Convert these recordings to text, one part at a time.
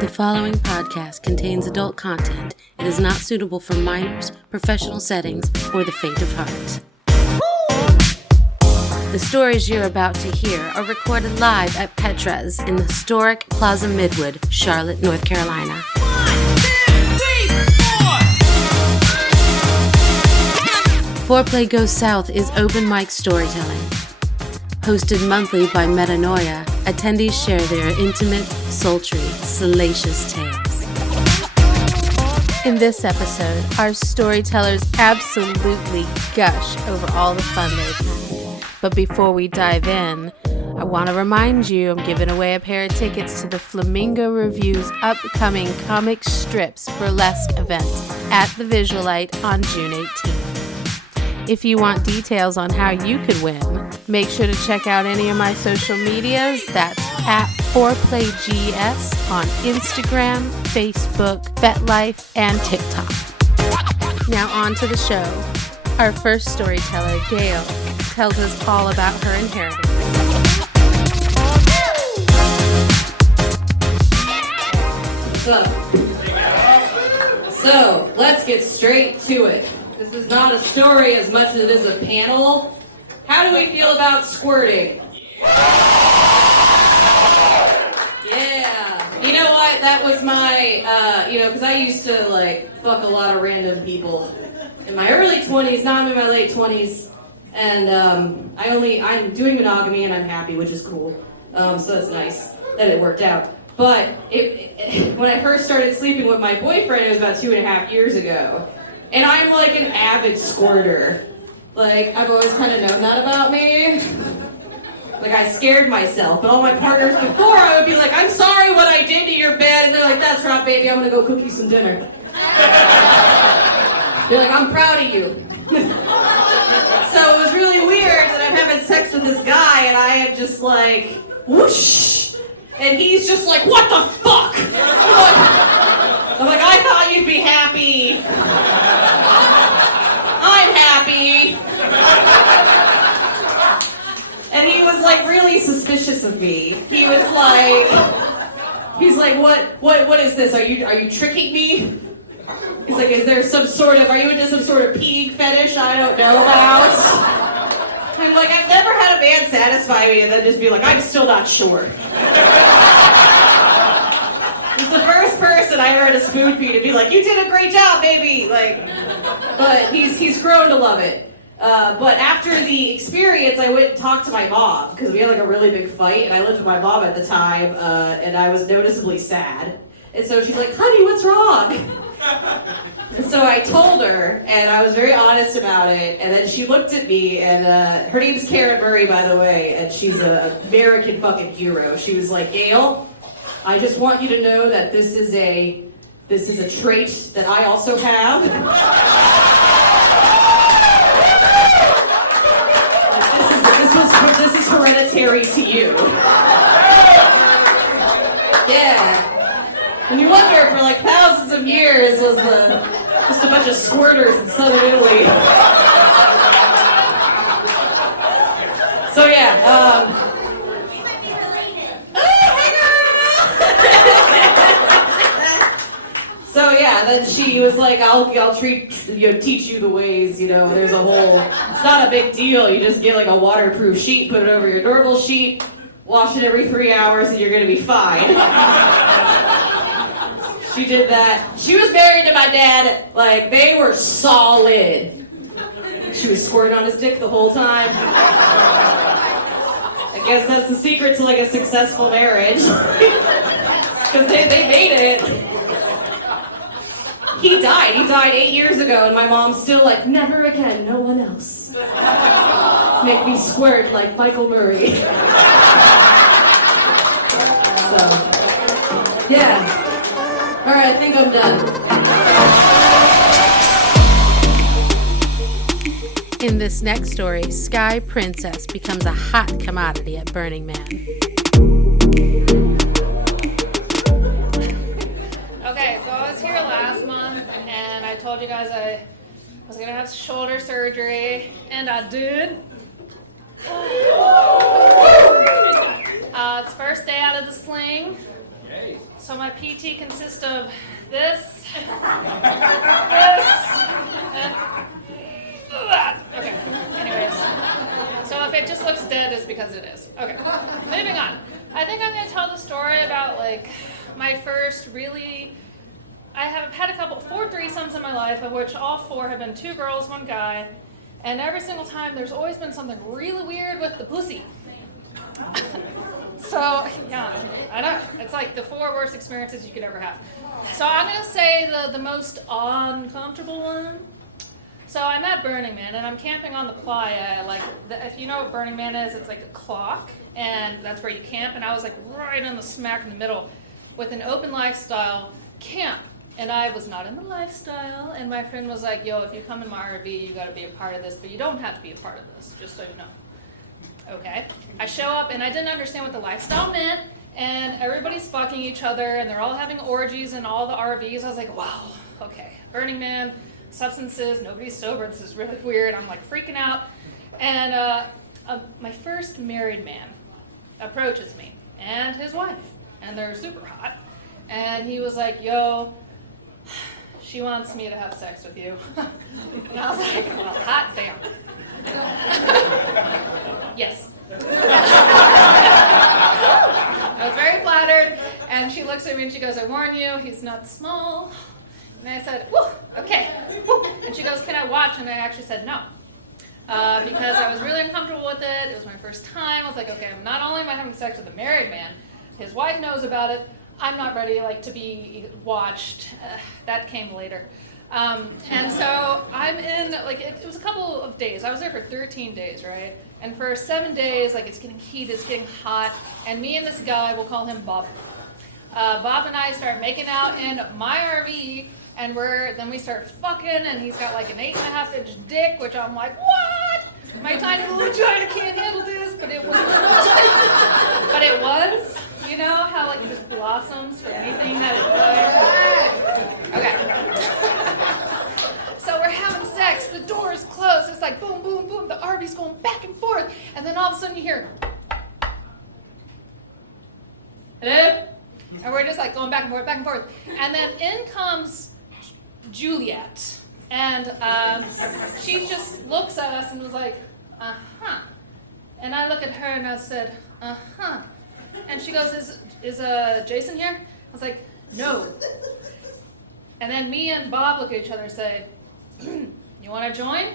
The following podcast contains adult content. It is not suitable for minors, professional settings, or the faint of heart. The stories you're about to hear are recorded live at Petra's in the historic Plaza Midwood, Charlotte, North Carolina. Foreplay Goes South is open mic storytelling. Hosted monthly by Metanoia, attendees share their intimate, sultry, salacious tales. In this episode, our storytellers absolutely gush over all the fun they've had. But before we dive in, I want to remind you I'm giving away a pair of tickets to the Flamingo Review's upcoming comic strips burlesque event at the Visualite on June 18th. If you want details on how you could win, make sure to check out any of my social medias. That's at ForePlayGS on Instagram, Facebook, FetLife, and TikTok. Now on to the show. Our first storyteller, Gayle, tells us all about her inheritance. So, let's get straight to it. This is not a story as much as it is a panel. How do we feel about squirting? Yeah. You know what? That was my, because I used to, fuck a lot of random people in my early 20s. Now I'm in my late 20s. And I'm doing monogamy and I'm happy, which is cool. So that's nice that it worked out. But when I first started sleeping with my boyfriend, it was about 2.5 years ago. And I'm like an avid squirter. Like, I've always kind of known that about me. Like, I scared myself. But all my partners before, I would be like, I'm sorry what I did to your bed. And they're like, that's right, baby, I'm gonna go cook you some dinner. They're like, I'm proud of you. So it was really weird that I'm having sex with this guy, and I am just like, whoosh. And he's just like, what the fuck? I'm like, I thought you'd be happy. I'm happy. And he was like really suspicious of me. He's like, what is this? Are you tricking me? He's like, are you into some sort of peeing fetish I don't know about? I'm like, I've never had a man satisfy me and then just be like, I'm still not sure. He's the first person I heard a spoon feed and be like, you did a great job, baby. But he's grown to love it. But after the experience, I went and talked to my mom because we had a really big fight, and I lived with my mom at the time, and I was noticeably sad. And so she's like, honey, what's wrong? And so I told her, and I was very honest about it, and then she looked at me, and her name's Karen Murray, by the way, and she's an American fucking hero. She was like, Gayle, I just want you to know that this is a trait that I also have. This is hereditary to you. Yeah. And you wonder for thousands of years was just a bunch of squirters in southern Italy. So yeah. So yeah, then she was like, I'll teach you the ways, there's a whole, it's not a big deal, you just get a waterproof sheet, put it over your doorbell sheet, wash it every 3 hours and you're gonna be fine. She did that. She was married to my dad, they were solid. She was squirting on his dick the whole time. I guess that's the secret to a successful marriage. Because they made it. He died 8 years ago, and my mom's still like, never again, no one else. Make me squirt like Michael Murray. So, yeah. All right, I think I'm done. In this next story, Sky Princess becomes a hot commodity at Burning Man. Okay, so I was here last month, and I told you guys I was going to have shoulder surgery, and I did. It's first day out of the sling. So my PT consists of this, this, and that. Okay, anyways. So if it just looks dead, it's because it is. Okay, moving on. I think I'm going to tell the story about, like, my first really... I have had 4 threesomes in my life, of which all 4 have been 2 girls, 1 guy. And every single time, there's always been something really weird with the pussy. So, yeah, I know. It's like the 4 worst experiences you could ever have. So I'm going to say the most uncomfortable one. So I'm at Burning Man, and I'm camping on the playa. Like, if you know what Burning Man is, it's like a clock, and that's where you camp. And I was like right in the smack in the middle with an open lifestyle camp. And I was not in the lifestyle, and my friend was like, yo, if you come in my RV, you got to be a part of this, but you don't have to be a part of this, just so you know. Okay. I show up, and I didn't understand what the lifestyle meant, and everybody's fucking each other, and they're all having orgies in all the RVs. I was like, wow, okay. Burning Man, substances, nobody's sober, this is really weird. I'm like freaking out. And my first married man approaches me, and his wife, and they're super hot. And he was like, yo, she wants me to have sex with you. And I was like, well, hot damn. Yes. I was very flattered, and she looks at me and she goes, I warn you, he's not small. And I said, whew, okay. And she goes, can I watch? And I actually said no. Because I was really uncomfortable with it. It was my first time. I was like, okay, not only am I having sex with a married man, his wife knows about it. I'm not ready, like, to be watched. That came later. And so I'm in, like, it was a couple of days. I was there for 13 days, right? And for 7 days, like, it's getting heated, it's getting hot. And me and this guy, we'll call him Bob. Bob and I start making out in my RV, and then we start fucking, and he's got, like, an 8.5-inch dick, which I'm like, what? My tiny little vagina can't handle this, but it was. You know how, like, it just blossoms for anything that it's like? Okay. So we're having sex, the door is closed, it's like boom, boom, boom, the RV's going back and forth, and then all of a sudden you hear, hello? And we're just like going back and forth, and then in comes Juliet, and she just looks at us and was like, uh-huh. And I look at her and I said, uh-huh. And she goes, is Jason here? I was like, no. And then me and Bob look at each other and say, you want to join?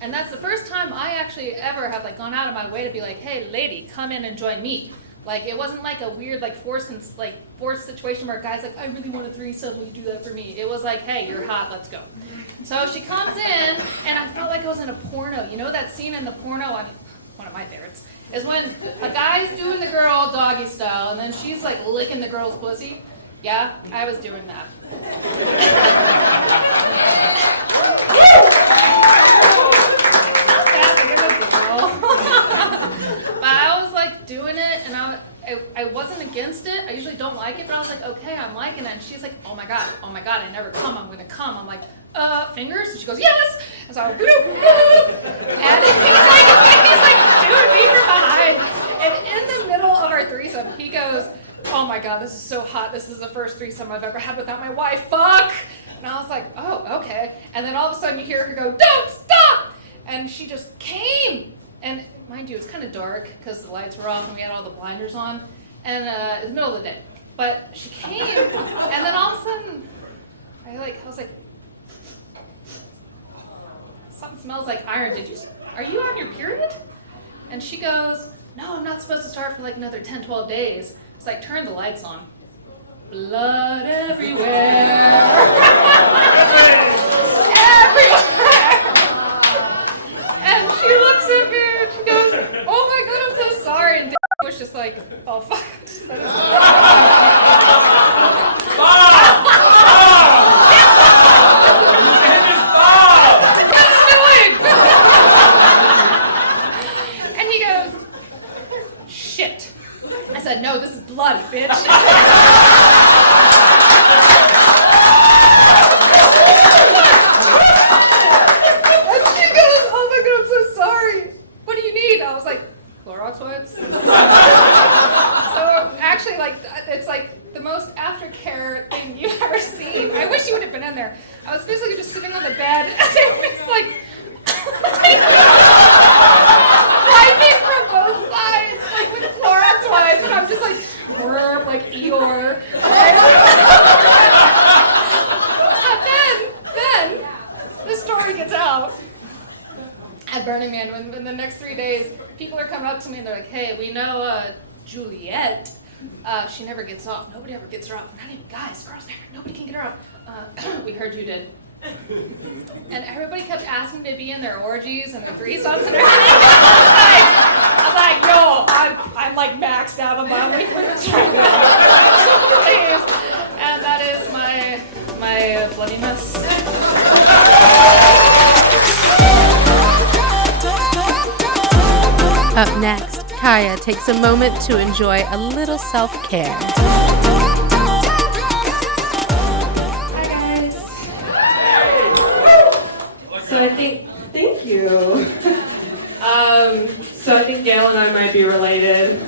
And that's the first time I actually ever have, like, gone out of my way to be like, hey, lady, come in and join me. Like, it wasn't like a weird, like, forced situation where a guy's like, I really want a threesome, will you do that for me? It was like, hey, you're hot, let's go. So she comes in, and I felt like I was in a porno. You know that scene in the porno, one of my favorites, is when a guy's doing the girl doggy style, and then she's, like, licking the girl's pussy. Yeah, I was doing that. But I was, like, doing it, and I wasn't against it. I usually don't like it, but I was like, okay, I'm liking it. And she's like, oh my god, I never come, I'm gonna come. I'm like, fingers? And she goes, yes! And so I went, bloop, bloop. And he's like doing me from behind. And in the middle of our threesome, he goes, oh my god, this is so hot. This is the first threesome I've ever had without my wife. Fuck! And I was like, oh, okay. And then all of a sudden you hear her go, don't stop! And she just came. And mind you, it's kind of dark because the lights were off and we had all the blinders on. And it was the middle of the day. But she came, and then all of a sudden, I was like, something smells like iron. Are you on your period? And she goes, no, I'm not supposed to start for like another 10, 12 days. It's like, turn the lights on. Blood everywhere. Everywhere. And she looks at me and she goes, oh my god, I'm so sorry. And was just like, oh fuck. And he goes, shit. I said, no, this is blood, bitch. I was like, Clorox wipes? So actually, like, it's like aftercare thing you've ever seen. I wish you would have been in there. I was basically just sitting on the bed, and it was like wiping from both sides, like with Clorox wipes, and I'm just like, burp, like Eeyore. And then the story gets out at Burning Man. In the next 3 days, people are coming up to me and they're like, hey, we know Juliet. She never gets off. Nobody ever gets her off. Not even guys, girls, never. Nobody can get her off. We heard you did. And everybody kept asking me to be in their orgies and their threesomes and everything. I was like, yo, I'm like maxed out on bodily fluids right now. So please. And that is my bloody mess. Up next, Kaya takes a moment to enjoy a little self-care. Hi guys. So I think, thank you. So I think Gayle and I might be related.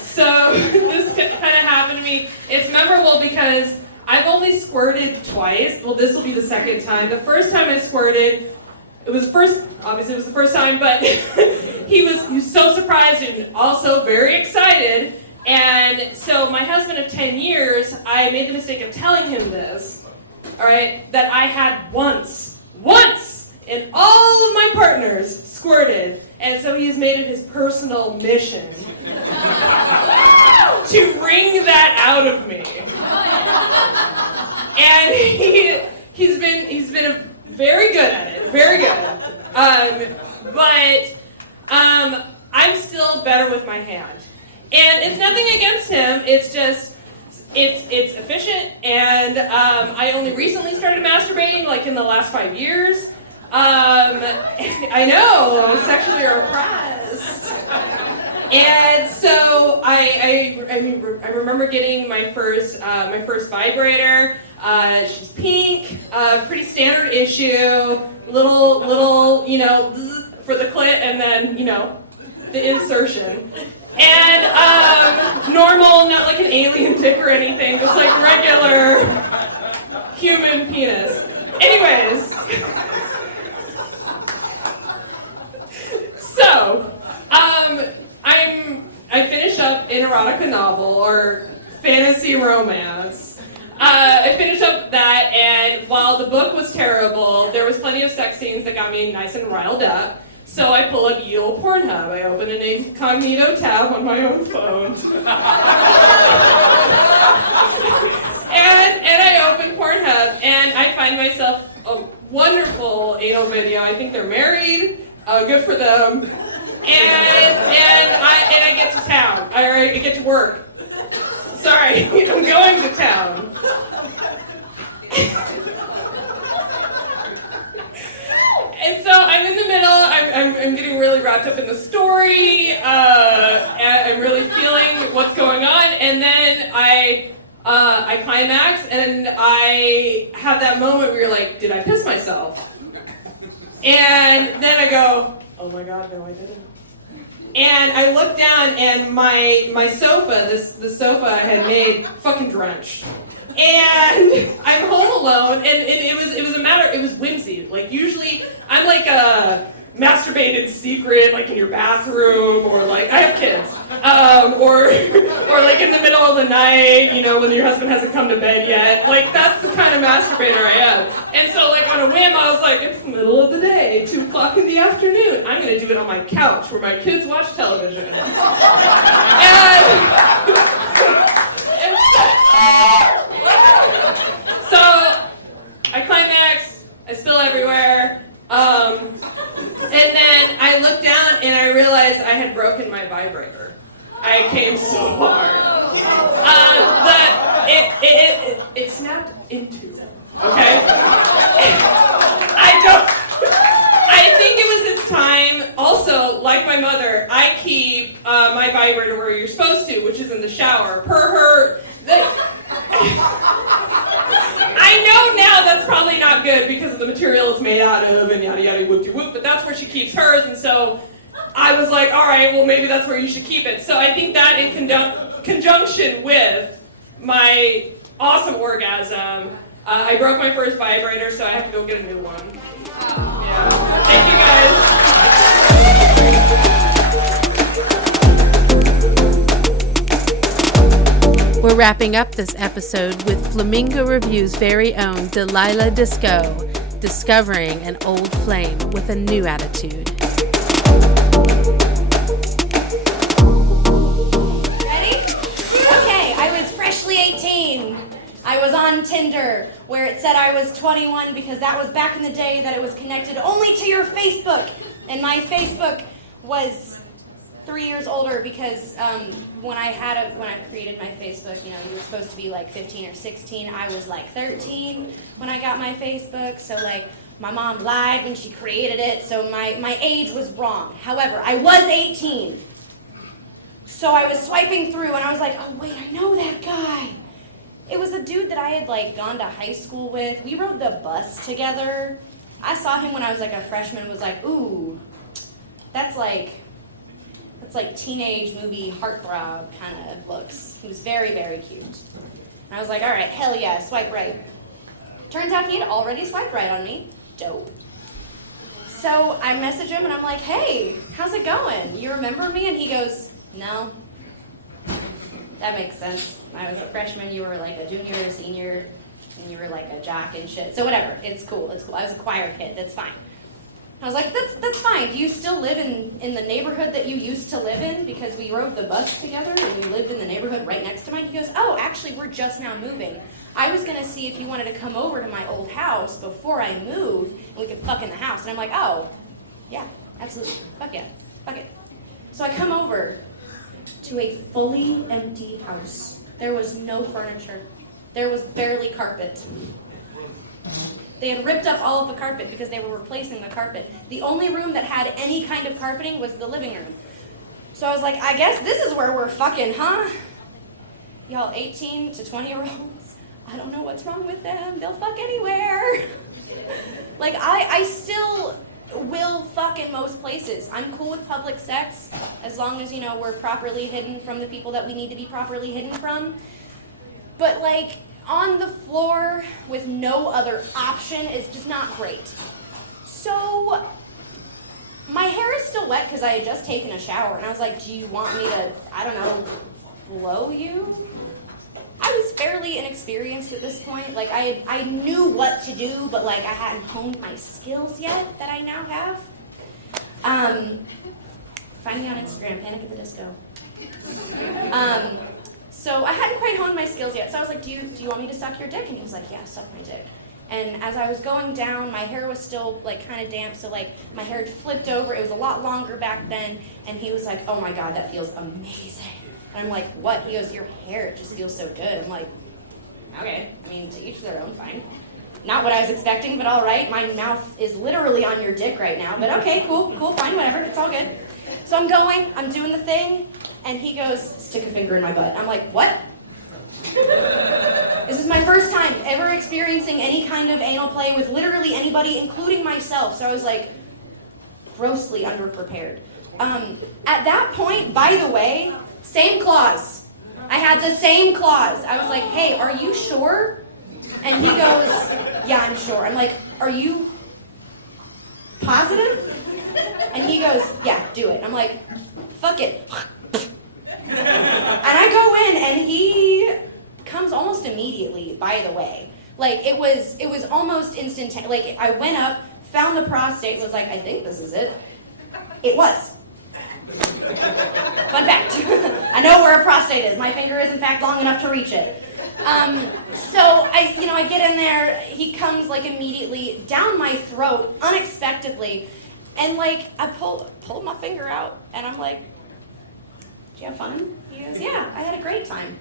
So this kind of happened to me. It's memorable because I've only squirted twice. Well, this will be the second time. The first time I squirted, obviously it was the first time, but he was so surprised and also very excited. And so my husband of 10 years, I made the mistake of telling him this, all right, that I had once, and all of my partners squirted. And so he has made it his personal mission to wring that out of me. And he's been very good at it, very good. But I'm still better with my hand. And it's nothing against him, it's just, it's efficient, and I only recently started masturbating, like in the last 5 years. I know, I'm sexually repressed. And so I remember getting my first vibrator. She's pink, pretty standard issue, little, for the clit, and then, the insertion. And normal, not like an alien dick or anything, just like regular human penis. Anyways, so I finish up an erotica novel or fantasy romance. I finished up that, and while the book was terrible, there was plenty of sex scenes that got me nice and riled up. So I pull up ye old Pornhub. I open an incognito tab on my own phone. and I open Pornhub, and I find myself a wonderful anal video. I think they're married. Good for them. And I get to town. I get to work. Sorry, I'm going to town. And so I'm in the middle, I'm getting really wrapped up in the story, I'm really feeling what's going on, and then I climax, and I have that moment where you're like, did I piss myself? And then I go, oh my god, no I didn't. And I look down, and my sofa, the sofa I had made, fucking drenched. And I'm home alone, and it was whimsy. Like, usually, I'm like a masturbated secret, like in your bathroom, or like, I have kids, or like in the middle of the night, when your husband hasn't come to bed yet. Like, that's the kind of masturbator I am. And so, like, on a whim, I was like, it's the middle of the day, 2 o'clock in the afternoon. I'm gonna do it on my couch where my kids watch television. So I climax, I spill everywhere, and then I look down and I realize I had broken my vibrator. I came so hard that it snapped in two. Okay, I think it was its time. Also, like my mother, I keep my vibrator where you're supposed to, which is in the shower. Per her. I know now that's probably not good because of the material it's made out of and yada yada whoop de whoop, but that's where she keeps hers, and so I was like, all right, well, maybe that's where you should keep it. So I think that in conjunction with my awesome orgasm, I broke my first vibrator, so I have to go get a new one. Yeah. Thank you, guys. We're wrapping up this episode with Flamingo Review's very own Delilah Disco, discovering an old flame with a new attitude. Ready? Okay, I was freshly 18. I was on Tinder, where it said I was 21 because that was back in the day that it was connected only to your Facebook. And my Facebook was 3 years older because when I created my Facebook, you were supposed to be like 15 or 16. I was like 13 when I got my Facebook. So like my mom lied when she created it. So my age was wrong. However, I was 18. So I was swiping through and I was like, oh wait, I know that guy. It was a dude that I had like gone to high school with. We rode the bus together. I saw him when I was like a freshman, was like, ooh, that's like teenage movie heartthrob kind of looks. He was very, very cute. And I was like, all right, hell yeah, swipe right. Turns out he had already swiped right on me. Dope. So I message him and I'm like, hey, how's it going? You remember me? And he goes, no. That makes sense. I was a freshman, you were like a junior or a senior, and you were like a jock and shit. So whatever, it's cool. I was a choir kid, that's fine. I was like, that's fine. Do you still live in the neighborhood that you used to live in? Because we rode the bus together and we lived in the neighborhood right next to mine. He goes, oh, actually, we're just now moving. I was going to see if you wanted to come over to my old house before I move and we could fuck in the house. And I'm like, oh, yeah, absolutely. Fuck yeah. Fuck it. So I come over to a fully empty house. There was no furniture. There was barely carpet. They had ripped up all of the carpet because they were replacing the carpet. The only room that had any kind of carpeting was the living room. So I was like, I guess this is where we're fucking, huh? Y'all 18 to 20-year-olds, I don't know what's wrong with them. They'll fuck anywhere. Like, I still will fuck in most places. I'm cool with public sex as long as, we're properly hidden from the people that we need to be properly hidden from. But, like, on the floor with no other option is just not great. So my hair is still wet because I had just taken a shower, and I was like, do you want me to, I don't know, blow you? I was fairly inexperienced at this point. Like, I knew what to do, but like I hadn't honed my skills yet that I now have. Find me on Instagram, Panic at the Disco. So I hadn't quite honed my skills yet, so I was like, do you want me to suck your dick? And he was like, yeah, suck my dick. And as I was going down, my hair was still like kind of damp, so like my hair had flipped over. It was a lot longer back then, and he was like, oh my God, that feels amazing. And I'm like, what? He goes, your hair, it just feels so good. I'm like, okay, I mean, to each their own, fine. Not what I was expecting, but all right. My mouth is literally on your dick right now, but okay, cool, fine, whatever, it's all good. So I'm doing the thing, and he goes, stick a finger in my butt. I'm like, what? This is my first time ever experiencing any kind of anal play with literally anybody, including myself. So I was like, grossly underprepared. At that point, by the way, same clause. I had the same clause. I was like, hey, are you sure? And he goes, yeah, I'm sure. I'm like, are you positive? And he goes, yeah, do it. I'm like, fuck it. And I go in, and he comes almost immediately, by the way. Like, it was almost instantaneous. Like, I went up, found the prostate, and was like, I think this is it. It was. Fun fact. I know where a prostate is. My finger is, in fact, long enough to reach it. So I get in there. He comes, like, immediately down my throat, unexpectedly. And, like, I pulled my finger out, and I'm like, did you have fun? He goes, yeah, I had a great time.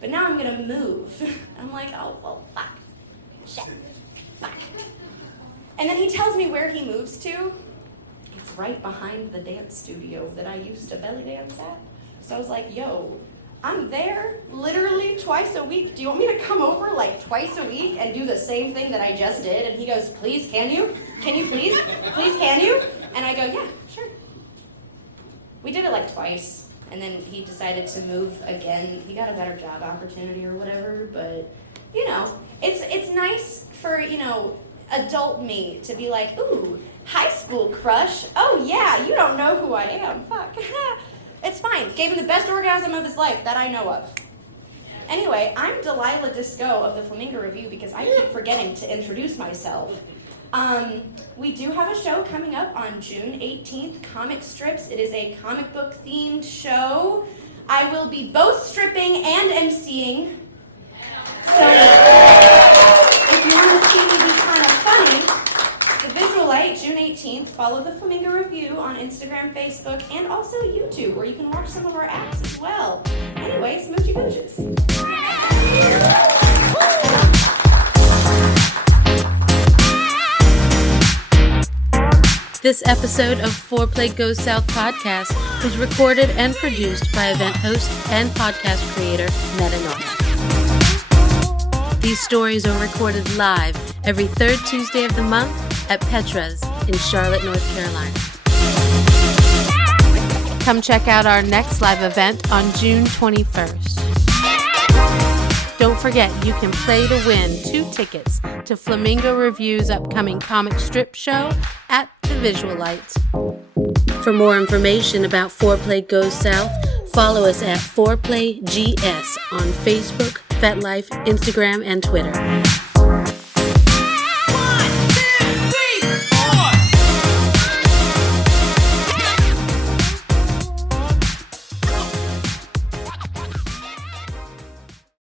But now I'm going to move. I'm like, oh, well, fuck. Shit. Fuck. And then he tells me where he moves to. It's right behind the dance studio that I used to belly dance at. So I was like, yo, I'm there literally twice a week. Do you want me to come over like twice a week and do the same thing that I just did? And he goes, please, can you? Can you please? Please, can you? And I go, yeah, sure. We did it like twice, and then he decided to move again. He got a better job opportunity or whatever, but, you know, it's nice for, you know, adult me to be like, ooh, high school crush. Oh, yeah, you don't know who I am. Fuck. It's fine. Gave him the best orgasm of his life that I know of. Anyway, I'm Delilah Disco of the Flamingo Review because I keep forgetting to introduce myself. We do have a show coming up on June 18th, Comic Strips. It is a comic book themed show. I will be both stripping and emceeing. So if you want to see me be kind of funny, the Visual Light, June 18th, follow the Flamingo Review on Instagram, Facebook, and also YouTube, where you can watch some of our acts as well. Anyway, smoochy gooches. This episode of Foreplay Goes South podcast was recorded and produced by event host and podcast creator Metanoia. These stories are recorded live every third Tuesday of the month at Petra's in Charlotte, North Carolina. Come check out our next live event on June 21st. Don't forget, you can play to win 2 tickets to Flamingo Review's upcoming comic strip show at the Visual Light. For more information about Foreplay Goes South, follow us at Foreplay GS on Facebook, FetLife, Instagram, and Twitter.